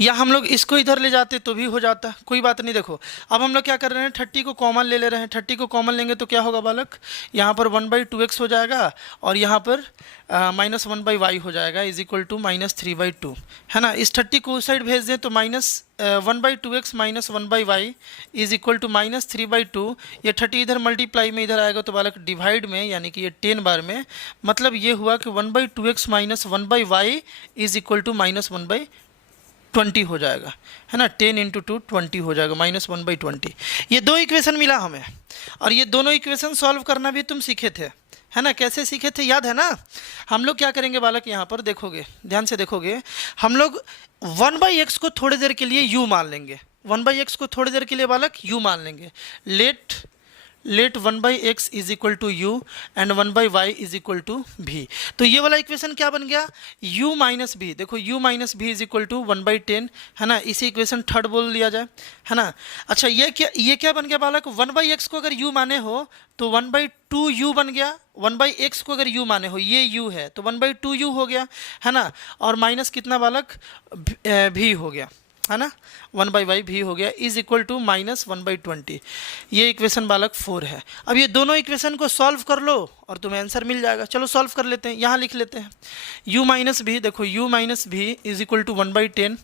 या हम लोग इसको इधर ले जाते तो भी हो जाता, कोई बात नहीं। देखो अब हम लोग क्या कर रहे हैं, 30 को कॉमन ले रहे हैं। 30 को कॉमन लेंगे तो क्या होगा बालक, यहाँ पर 1/2x हो जाएगा और यहाँ पर -1/y हो जाएगा इज इक्वल टू -3/2, है ना। इस 30 को उस साइड भेज दें तो -1/2x minus 1/y is equal to -3/2। ये 30 इधर मल्टीप्लाई में इधर आएगा तो बालक डिवाइड में, यानी कि ये 10 बार में, मतलब ये हुआ कि 1/2x minus 1/y is equal to -1/20 हो जाएगा, है ना। 10 × 2 20 हो जाएगा, -1/20। ये दो इक्वेशन मिला हमें, और ये दोनों इक्वेशन सॉल्व करना भी तुम सीखे थे, है ना। कैसे सीखे थे याद है ना। हम लोग क्या करेंगे बालक, यहाँ पर देखोगे, ध्यान से देखोगे, हम लोग 1/x को थोड़ी देर के लिए u मान लेंगे। 1/x को थोड़ी देर के लिए बालक u मान लेंगे। Let 1/x is equal to u and 1/y is equal to v। तो ये वाला इक्वेशन क्या बन गया, u माइनस v। देखो u minus v is equal to 1/10, है ना। इसी इक्वेशन थर्ड बोल लिया जाए, है ना। अच्छा ये क्या बन गया बालक, 1/x को अगर u माने हो तो 1/2u बन गया। 1/x को अगर u माने हो, ये u है तो 1/2u हो गया, है ना। और माइनस कितना बालक, v हो गया, है ना। 1/y भी हो गया इज इक्वल टू -1/20। ये इक्वेशन बालक 4 है। अब ये दोनों इक्वेशन को सॉल्व कर लो और तुम्हें आंसर मिल जाएगा। चलो सॉल्व कर लेते हैं, यहाँ लिख लेते हैं u माइनस भी। देखो u minus v is equal to 1/10,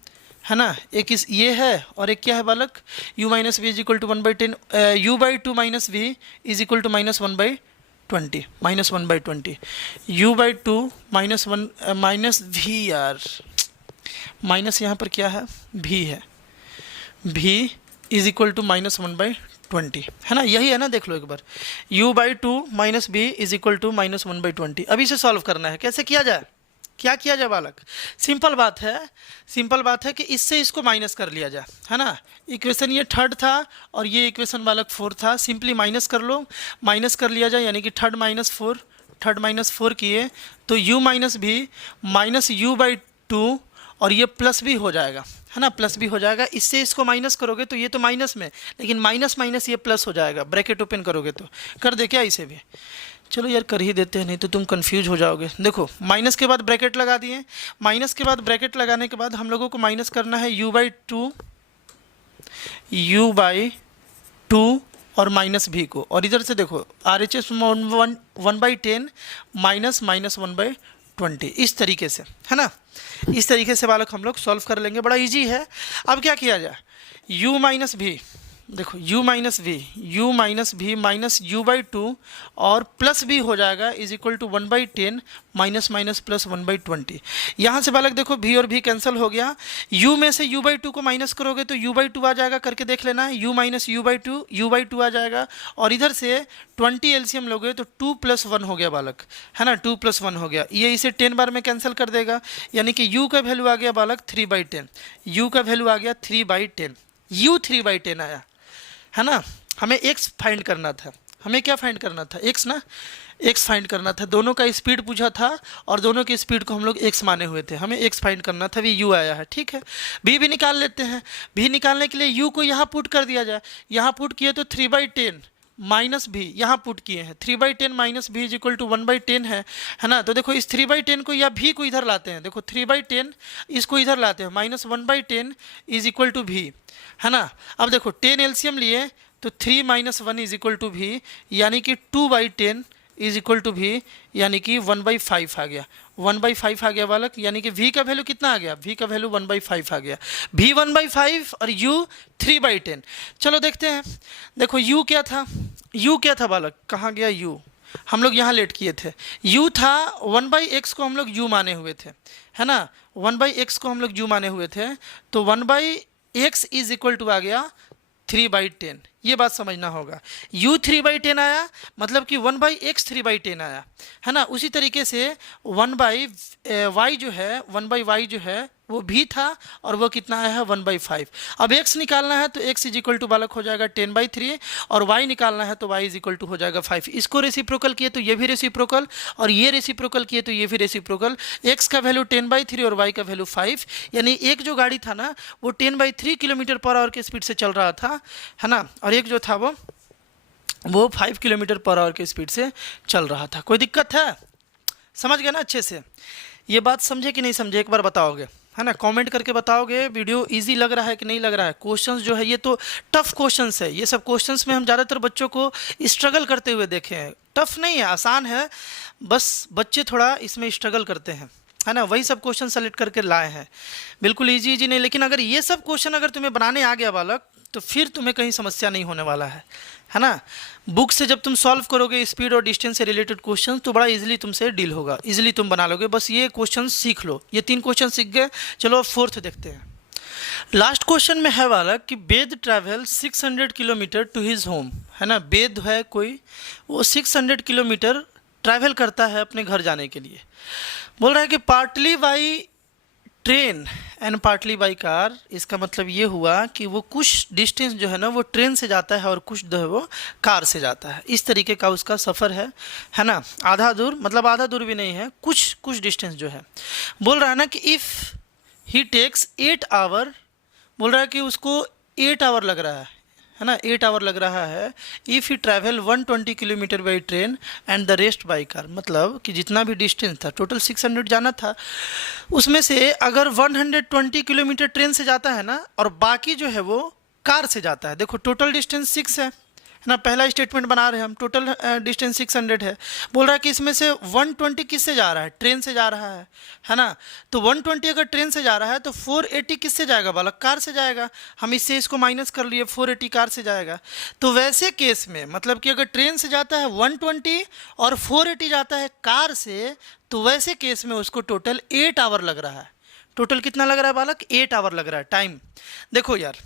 है ना। एक इस ये है और एक क्या है बालक, u minus v is equal to 1/10, u/2 minus v is equal to -1/20, -1/20, u/2 -1 minus v, यार माइनस यहाँ पर क्या है, v है, v इज इक्वल टू -1/20, है ना। यही है ना, देख लो एक बार, u/2 minus v is equal to -1/20। अभी इसे सॉल्व करना है। कैसे किया जाए, क्या किया जाए बालक, सिंपल बात है कि इससे इसको माइनस कर लिया जाए, है ना। इक्वेशन ये थर्ड था और ये इक्वेशन बालक 4 था। सिंपली माइनस कर लो, माइनस कर लिया जाए, यानी कि थर्ड माइनस 4 किए तो u माइनस भी माइनस u/2 और ये प्लस भी हो जाएगा, है ना, प्लस भी हो जाएगा। इससे इसको माइनस करोगे तो ये तो माइनस में, लेकिन माइनस माइनस ये प्लस हो जाएगा। ब्रैकेट ओपन करोगे तो कर दे क्या इसे भी, चलो यार कर ही देते हैं, नहीं तो तुम कंफ्यूज हो जाओगे। देखो माइनस के बाद ब्रैकेट लगा दिए, माइनस के बाद ब्रैकेट लगाने के बाद हम लोगों को माइनस करना है u/2 और माइनस भी को, और इधर से देखो RHS 1/10 माइनस -1/20, इस तरीके से, है ना। इस तरीके से बालक हम लोग सॉल्व कर लेंगे, बड़ा इजी है। अब क्या किया जाए, u माइनस भी, देखो u माइनस भी माइनस u/2 और प्लस भी हो जाएगा is equal to 1/10 minus minus plus 1/20। यहाँ से बालक देखो v और v कैंसिल हो गया, u में से u/2 को माइनस करोगे तो u/2 आ जाएगा, करके देख लेना, u माइनस u/2 आ जाएगा। और इधर से 20 एलसीएम लोगे तो 2 + 1 हो गया बालक, है ना, 2 + 1 हो गया। ये इसे 10 बार में कैंसिल कर देगा, यानी कि u का वैल्यू आ गया बालक 3/10, u का वैल्यू आ गया 3/10, u 3/10 आया, है ना। हमें x फाइंड करना था, हमें क्या फाइंड करना था, x ना, एक्स फाइंड करना था, दोनों का स्पीड पूछा था और दोनों की स्पीड को हम लोग एक्स माने हुए थे, हमें एक्स फाइंड करना था, भी यू आया है, ठीक है। बी भी निकाल लेते हैं, भी निकालने के लिए यू को यहाँ पुट कर दिया जाए, यहाँ पुट किए तो 3/10 माइनस भी यहाँ पुट किए हैं, 3/10 minus v is equal to 1/10 है ना। तो देखो इस 3/10 को या भी को इधर लाते हैं, देखो 3/10 इसको इधर लाते हैं, माइनस 1/10 इज इक्वल टू भी, है ना। अब देखो 10 एलसीएम लिए तो 3 - 1 इज इक्वल टू भी, यानी कि 2/10 इज इक्वल टू भी, यानी कि 1/5 आ गया, 1/5 आ गया बालक, यानी कि v का वैल्यू कितना आ गया, v का वैल्यू 1/5 आ गया, v 1/5 और u 3/10। चलो देखते हैं, देखो u क्या था, u क्या था बालक, कहाँ गया u, हम लोग यहाँ लेट किए थे, u था 1/x को हम लोग u माने हुए थे, है ना, 1/x को हम लोग u माने हुए थे, तो 1/x इज इक्वल टू आ गया 3/10, ये बात समझना होगा। u 3/10 आया मतलब कि 1/x 3/10 आया, है ना। उसी तरीके से 1/y जो है, 1/y जो है वो भी था और वो कितना आया है 1/5। अब x निकालना है तो x इज इक्वल टू बालक हो जाएगा 10/3 और y निकालना है तो y इज इक्वल टू हो जाएगा 5। इसको रेसिप्रोकल किए तो ये भी रेसिप्रोकल और ये रेसिप्रोकल किए तो ये भी रेसिप्रोकल, x का वैल्यू 10/3 और y का वैल्यू 5, यानी एक जो गाड़ी था ना वो 10/3 km/h के स्पीड से चल रहा था, है ना, और एक जो था वो 5 km/h के स्पीड से चल रहा था। कोई दिक्कत है, समझ गए ना अच्छे से, ये बात समझे कि नहीं समझे एक बार बताओगे, है ना, कमेंट करके बताओगे वीडियो इजी लग रहा है कि नहीं लग रहा है। क्वेश्चंस जो है ये तो टफ क्वेश्चंस है, ये सब क्वेश्चंस में हम ज़्यादातर बच्चों को स्ट्रगल करते हुए देखे हैं, टफ नहीं है, आसान है, बस बच्चे थोड़ा इसमें स्ट्रगल करते हैं, है ना, वही सब क्वेश्चन सेलेक्ट करके लाए हैं, बिल्कुल इजी नहीं। लेकिन अगर ये सब क्वेश्चन अगर तुम्हें बनाने आ गया बालक तो फिर तुम्हें कहीं समस्या नहीं होने वाला है ना। बुक से जब तुम सॉल्व करोगे स्पीड और डिस्टेंस से रिलेटेड क्वेश्चन तो बड़ा इजीली तुमसे डील होगा, इजीली तुम बना लोगे, बस ये क्वेश्चन सीख लो, ये 3 क्वेश्चन सीख गए। चलो अब 4th देखते हैं। लास्ट क्वेश्चन में है वाला कि Ved travel 600 kilometre to his home, है ना, वेद है कोई, वो 600 किलोमीटर ट्रैवल करता है अपने घर जाने के लिए। बोल रहा है कि partly by train and partly by car, इसका मतलब ये हुआ कि वो कुछ डिस्टेंस जो है ना वो ट्रेन से जाता है और कुछ जो है वो कार से जाता है, इस तरीके का उसका सफ़र है ना, आधा दूर, मतलब आधा दूर भी नहीं है, कुछ डिस्टेंस जो है। बोल रहा है ना कि इफ़ ही टेक्स 8 आवर, बोल रहा है कि उसको 8 आवर लग रहा है ना, 8 आवर लग रहा है, if he travel 120 kilometre by train and the rest by car, मतलब कि जितना भी डिस्टेंस था टोटल 600 जाना था, उसमें से अगर 120 किलोमीटर ट्रेन से जाता है ना और बाकी जो है वो कार से जाता है, देखो टोटल डिस्टेंस 6 है ना, पहला स्टेटमेंट बना रहे हैं हम, टोटल डिस्टेंस 600 है। बोल रहा है कि इसमें से 120 किससे जा रहा है, ट्रेन से जा रहा है ना, तो 120 अगर ट्रेन से जा रहा है तो 480 किससे जाएगा बालक, कार से जाएगा, हम इससे इसको माइनस कर लिए, 480 कार से जाएगा। तो वैसे केस में मतलब कि अगर ट्रेन से जाता है 120 और 480 जाता है कार से, तो वैसे केस में उसको टोटल 8 आवर लग रहा है। टोटल कितना लग रहा है बालक, 8 आवर लग रहा है टाइम। देखो यार,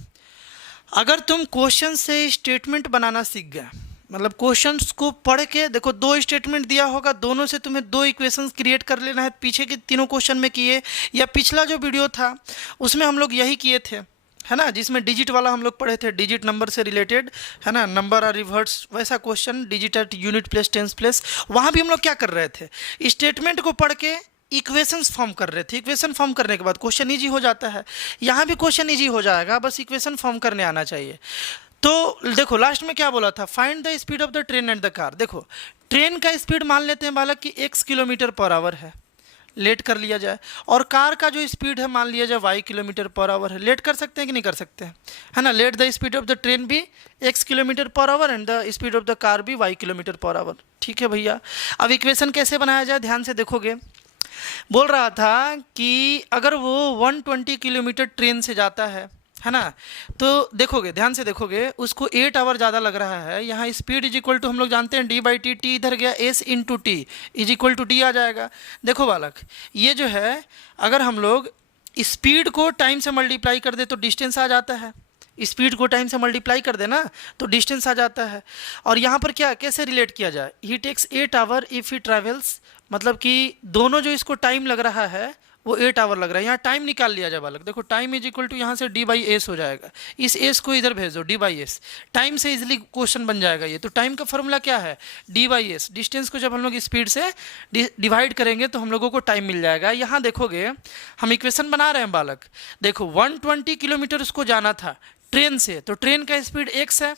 अगर तुम क्वेश्चन से स्टेटमेंट बनाना सीख गए, मतलब क्वेश्चंस को पढ़ के देखो 2 स्टेटमेंट दिया होगा, दोनों से तुम्हें 2 इक्वेशंस क्रिएट कर लेना है, पीछे के तीनों क्वेश्चन में किए, या पिछला जो वीडियो था उसमें हम लोग यही किए थे, है ना, जिसमें डिजिट वाला हम लोग पढ़े थे, डिजिट नंबर से रिलेटेड, है ना, नंबर और रिवर्ट्स वैसा question, digit at unit place tens place, वहाँ भी हम लोग क्या कर रहे थे, स्टेटमेंट को पढ़ के इक्वेशंस फॉर्म कर रहे थे। इक्वेशन फॉर्म करने के बाद क्वेश्चन इजी हो जाता है, यहाँ भी क्वेश्चन इजी हो जाएगा, बस इक्वेशन फॉर्म करने आना चाहिए। तो देखो लास्ट में क्या बोला था, find the speed of the train and the car. देखो ट्रेन का स्पीड मान लेते हैं बालक कि x km/h है, लेट कर लिया जाए, और कार का जो स्पीड है मान लिया जाए y km/h है, लेट कर सकते हैं कि नहीं कर सकते हैं, है ना, late the speed of the train भी x km/h and the speed of the car भी y km/h। ठीक है भैया, अब इक्वेशन कैसे बनाया जाए ध्यान से देखोगे। बोल रहा था कि अगर वो 120 किलोमीटर ट्रेन से जाता है ना, तो देखोगे ध्यान से देखोगे उसको 8 आवर ज़्यादा लग रहा है। यहाँ स्पीड इज इक्वल टू हम लोग जानते हैं d/t, t इधर गया s into T is equal to T आ जाएगा। देखो बालक ये जो है अगर हम लोग स्पीड को टाइम से मल्टीप्लाई कर दे तो डिस्टेंस आ जाता है, स्पीड को टाइम से मल्टीप्लाई कर देना तो डिस्टेंस आ जाता है। और यहाँ पर क्या कैसे रिलेट किया जाए, he takes 8 hour if he travels, मतलब कि दोनों जो इसको टाइम लग रहा है वो 8 आवर लग रहा है। यहाँ टाइम निकाल लिया जाए बालक, देखो टाइम इज इक्वल टू यहाँ से डी बाई एस हो जाएगा, इस एस को इधर भेज दो डी बाई एस, टाइम से इजिली क्वेश्चन बन जाएगा ये। तो टाइम का फॉर्मूला क्या है, डी बाई एस, डिस्टेंस को जब हम लोग स्पीड से डिवाइड करेंगे तो हम लोगों को टाइम मिल जाएगा। यहाँ देखोगे हम इक्वेशन बना रहे हैं बालक, देखो 120 किलोमीटर उसको जाना था ट्रेन से, तो ट्रेन का स्पीड x है,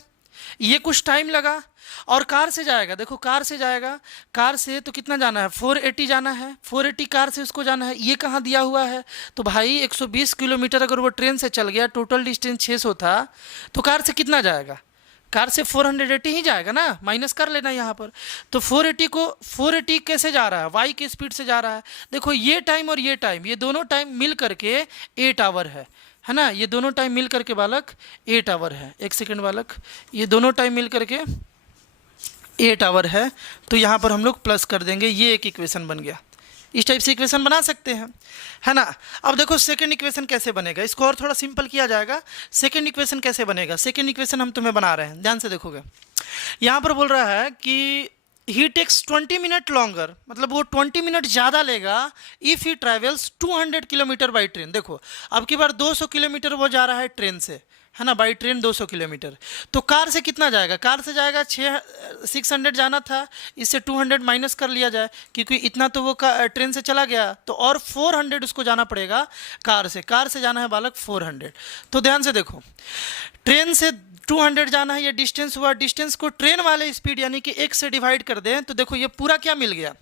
ये कुछ टाइम लगा, और कार से जाएगा, देखो कार से जाएगा, कार से तो कितना जाना है 480 जाना है, 480 कार से उसको जाना है, ये कहाँ दिया हुआ है, तो भाई 120 किलोमीटर अगर वो ट्रेन से चल गया, टोटल डिस्टेंस 600 था, तो कार से कितना जाएगा, कार से 480 ही जाएगा ना, माइनस कर लेना यहाँ पर। तो 480 कैसे जा रहा है, वाई की स्पीड से जा रहा है। देखो ये टाइम और ये टाइम, ये दोनों टाइम मिल करके 8 आवर है ना, ये दोनों टाइम मिल करके बालक 8 आवर है। एक सेकेंड बालक, ये दोनों टाइम मिल करके 8 आवर है, तो यहाँ पर हम लोग प्लस कर देंगे, ये एक इक्वेशन बन गया। इस टाइप से इक्वेशन बना सकते हैं, है ना। अब देखो सेकंड इक्वेशन कैसे बनेगा, इसको और थोड़ा सिंपल किया जाएगा। सेकंड इक्वेशन कैसे बनेगा, सेकंड इक्वेशन हम तुम्हें बना रहे हैं, ध्यान से देखोगे। यहाँ पर बोल रहा है कि ही टेक्स 20 मिनट लॉन्गर, मतलब वो 20 मिनट ज़्यादा लेगा if he travels 200 kilometre by train. देखो अब की बार 200 किलोमीटर वो जा रहा है ट्रेन से, है ना, बाई ट्रेन 200 किलोमीटर। तो कार से कितना जाएगा, कार से जाएगा 600 जाना था, इससे 200 माइनस कर लिया जाए, क्योंकि इतना तो वो ट्रेन से चला गया, तो और 400 उसको जाना पड़ेगा कार से जाना है बालक 400। तो ध्यान से देखो, ट्रेन से 200 जाना है, ये डिस्टेंस हुआ, डिस्टेंस को ट्रेन वाले स्पीड यानी कि 1 से डिवाइड कर दें, तो देखो ये पूरा क्या मिल गया,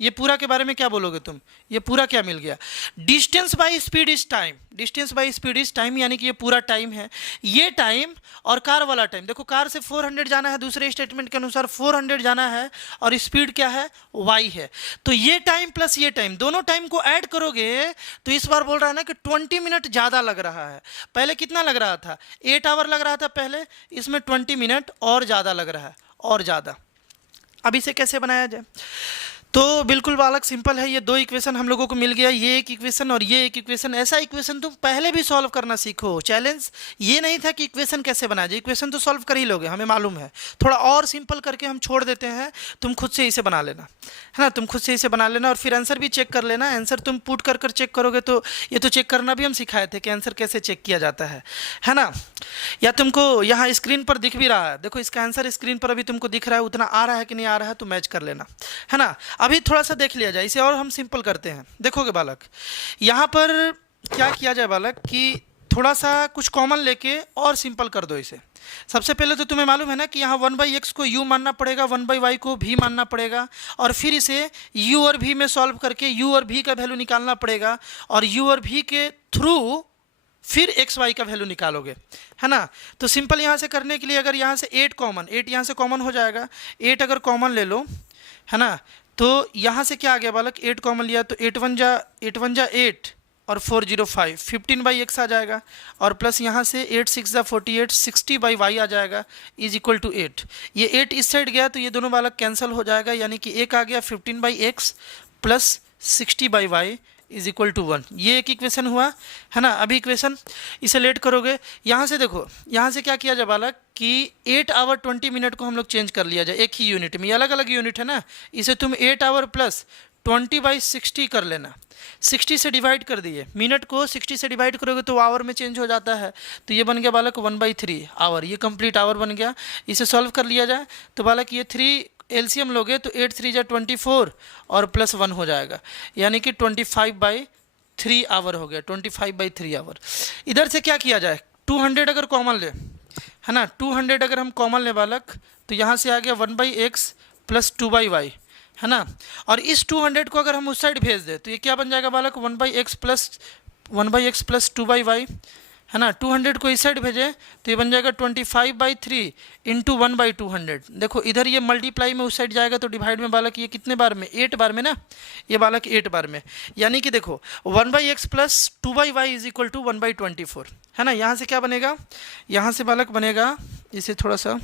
ये पूरा के बारे में क्या बोलोगे तुम, ये पूरा क्या मिल गया, distance by speed is time, distance by speed is time, यानी कि ये पूरा टाइम है, ये टाइम और कार वाला टाइम। देखो कार से 400 जाना है, दूसरे स्टेटमेंट के अनुसार 400 जाना है, और स्पीड क्या है, y है। तो ये टाइम प्लस ये टाइम, दोनों टाइम को ऐड करोगे तो इस बार बोल रहा है ना कि 20 मिनट ज़्यादा लग रहा है। पहले कितना लग रहा था, 8 आवर लग रहा था पहले, इसमें 20 मिनट और ज़्यादा लग रहा है, और ज़्यादा। अब इसे कैसे बनाया जाए, तो बिल्कुल बालक सिंपल है, ये दो इक्वेशन हम लोगों को मिल गया, ये एक इक्वेशन और ये एक इक्वेशन। ऐसा इक्वेशन तुम पहले भी सॉल्व करना सीखो, चैलेंज ये नहीं था कि इक्वेशन कैसे बनाया जाए, इक्वेशन तो सॉल्व कर ही लोगे, हमें मालूम है। थोड़ा और सिंपल करके हम छोड़ देते हैं, तुम खुद से इसे बना लेना, है ना, तुम खुद से इसे बना लेना, और फिर आंसर भी चेक कर लेना। आंसर तुम पुट कर चेक करोगे तो ये तो चेक करना भी हम सिखाए थे कि आंसर कैसे चेक किया जाता है ना। या तुमको यहाँ स्क्रीन पर दिख भी रहा है, देखो इसका आंसर स्क्रीन पर अभी तुमको दिख रहा है, उतना आ रहा है कि नहीं आ रहा है तो मैच कर लेना, है ना। अभी थोड़ा सा देख लिया जाए इसे, और हम सिंपल करते हैं। देखोगे बालक, यहाँ पर क्या किया जाए बालक कि थोड़ा सा कुछ कॉमन लेके और सिंपल कर दो इसे। सबसे पहले तो तुम्हें मालूम है ना कि यहाँ 1/x को u मानना पड़ेगा, 1/y को v मानना पड़ेगा, और फिर इसे u और v में सॉल्व करके u और v का वैल्यू निकालना पड़ेगा, और u और v के थ्रू फिर एक्स वाई का वैल्यू निकालोगे, है ना। तो सिंपल यहाँ से करने के लिए अगर यहाँ से 8 यहाँ से कॉमन हो जाएगा, 8 अगर कॉमन ले लो, है ना, तो यहाँ से क्या आ गया बालक, 8 कॉमन लिया तो 8 1 जा 8 और 4 0 5, 15/x आ जाएगा, और प्लस यहाँ से 8 6 जा 48, 60/y आ जाएगा, इज इक्वल टू 8। ये 8 इस साइड गया तो ये दोनों बालक कैंसिल हो जाएगा, यानी कि एक आ गया 15/x plus 60/y is equal to 1। ये एक इक्वेशन हुआ, है ना। अभी इक्वेशन इसे लेट करोगे, यहाँ से देखो, यहाँ से क्या किया जाए बालक कि 8 आवर 20 मिनट को हम लोग चेंज कर लिया जाए एक ही यूनिट में, ये अलग अलग यूनिट है ना, इसे तुम 8 आवर प्लस 20/60 कर लेना, 60 से डिवाइड कर दिए, मिनट को 60 से डिवाइड करोगे तो आवर में चेंज हो जाता है, तो ये बन गया बालक 1/3 आवर, ये कंप्लीट आवर बन गया। इसे सॉल्व कर लिया जाए तो बालक ये 3 एलसीएम लोगे तो 8 3 जा 24 और प्लस 1 हो जाएगा, यानी कि 25/3 आवर हो गया, 25/3 आवर। इधर से क्या किया जाए, 200 अगर कॉमन ले, है ना, 200 अगर हम कॉमन ले बालक तो यहाँ से आ गया 1/x प्लस 2/y, है ना। और इस 200 को अगर हम उस साइड भेज दें तो ये क्या बन जाएगा बालक, 1/x प्लस 2/y, है ना। 200 को इस साइड भेजें तो ये बन जाएगा 25/3 इंटू 1/200। देखो इधर ये मल्टीप्लाई में उस साइड जाएगा तो डिवाइड में बालक ये कितने बार में, 8 बार में ना, ये बालक 8 बार में, यानी कि देखो 1/x plus 2/y is equal to 1/24, है ना। यहाँ से क्या बनेगा, यहाँ से बालक बनेगा, इसे थोड़ा सा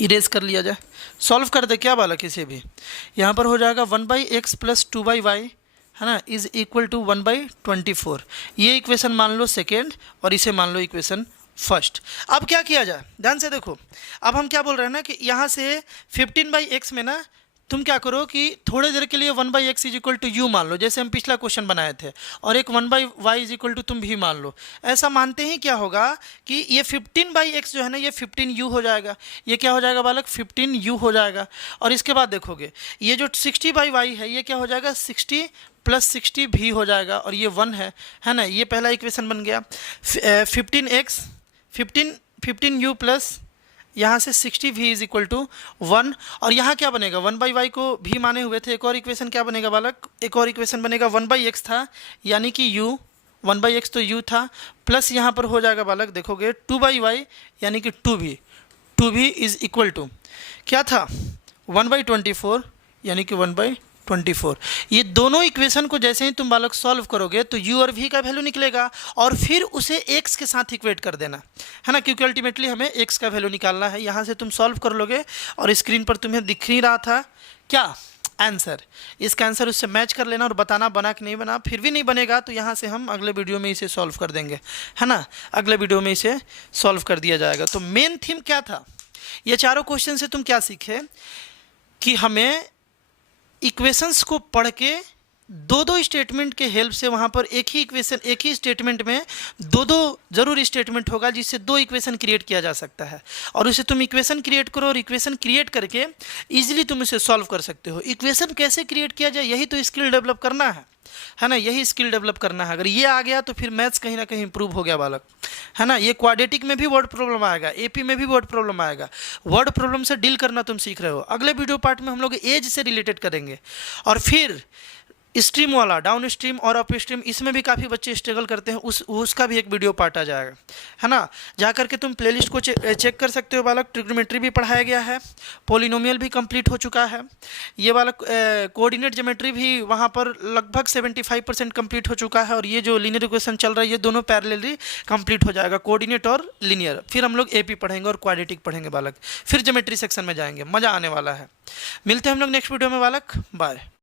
इरेज कर लिया जाए, सॉल्व कर दे क्या बालक, इसे भी यहाँ पर हो जाएगा 1/x प्लस 2/y, है ना, इज इक्वल टू 1/24। ये इक्वेशन मान लो सेकेंड और इसे मान लो इक्वेशन फर्स्ट। अब क्या किया जाए, ध्यान से देखो, अब हम क्या बोल रहे हैं ना कि यहाँ से 15/x में ना तुम क्या करो कि थोड़े देर के लिए 1/x is equal to you मान लो, जैसे हम पिछला क्वेश्चन बनाए थे, और एक 1/y इज इक्वल टू तुम भी मान लो। ऐसा मानते ही क्या होगा कि ये 15/x जो है ना, ये 15u हो जाएगा। ये क्या हो जाएगा बालक? 15u हो जाएगा। और इसके बाद देखोगे ये जो 60/y है, ये क्या हो जाएगा? 60 + 60 भी हो जाएगा, और ये 1 है ना। ये पहला इक्वेशन बन गया। 15u प्लस यहाँ से 60v इज इक्वल टू 1। और यहाँ क्या बनेगा? 1/y को भी माने हुए थे। एक और इक्वेशन क्या बनेगा बालक? एक और इक्वेशन बनेगा 1/x था, यानी कि u, 1/x तो u था, प्लस यहाँ पर हो जाएगा बालक देखोगे 2/y, यानी कि 2v इज इक्वल टू क्या था? 1/24, यानी कि 1/24। ये दोनों इक्वेशन को जैसे ही तुम बालक सॉल्व करोगे तो u और v का वैल्यू निकलेगा, और फिर उसे x के साथ इक्वेट कर देना है ना, क्योंकि अल्टीमेटली हमें x का वैल्यू निकालना है। यहाँ से तुम सॉल्व कर लोगे और स्क्रीन पर तुम्हें दिख ही रहा था क्या? आंसर। इसका आंसर उससे मैच कर लेना और बताना बना कि नहीं बना। फिर भी नहीं बनेगा तो यहाँ से हम अगले वीडियो में इसे सॉल्व कर देंगे, है ना। अगले वीडियो में इसे सॉल्व कर दिया जाएगा। तो मेन थीम क्या था? ये चारों क्वेश्चन से तुम क्या सीखे कि हमें इक्वेशंस को पढ़ के दो स्टेटमेंट के हेल्प से, वहाँ पर एक ही इक्वेशन, एक ही स्टेटमेंट में दो जरूर स्टेटमेंट होगा जिससे 2 इक्वेशन क्रिएट किया जा सकता है, और उसे तुम इक्वेशन क्रिएट करो, और इक्वेशन क्रिएट करके इजीली तुम इसे सॉल्व कर सकते हो। इक्वेशन कैसे क्रिएट किया जाए, यही तो स्किल डेवलप करना है ना। यही स्किल डेवलप करना है। अगर ये आ गया तो फिर मैथ्स कहीं ना कहीं इंप्रूव हो गया बालक, है ना। ये क्वाड्रेटिक में भी वर्ड प्रॉब्लम आएगा, एपी में भी वर्ड प्रॉब्लम आएगा। वर्ड प्रॉब्लम से डील करना तुम सीख रहे हो। अगले वीडियो पार्ट में हम लोग एज से रिलेटेड करेंगे, और फिर स्ट्रीम वाला, डाउन स्ट्रीम और अप स्ट्रीम, इसमें भी काफ़ी बच्चे स्ट्रगल करते हैं, उसका भी एक वीडियो पार्ट आ जाएगा, है ना। जा करके तुम प्लेलिस्ट को चेक कर सकते हो बालक। ट्रिग्नोमेट्री भी पढ़ाया गया है, पॉलिनोमियल भी कंप्लीट हो चुका है, ये वाला कोऑर्डिनेट ज्योमेट्री भी वहाँ पर लगभग 75% कंप्लीट हो चुका है, और ये जो लीनियर इक्वेशन चल रहा है ये दोनों पैरेलली कंप्लीट हो जाएगा, कोऑर्डिनेट और लीनियर। फिर हम लोग एपी पढ़ेंगे और क्वाड्रेटिक पढ़ेंगे बालक, फिर ज्योमेट्री सेक्शन में जाएंगे, मज़ा आने वाला है। मिलते हैं हम लोग नेक्स्ट वीडियो में बालक, बाय।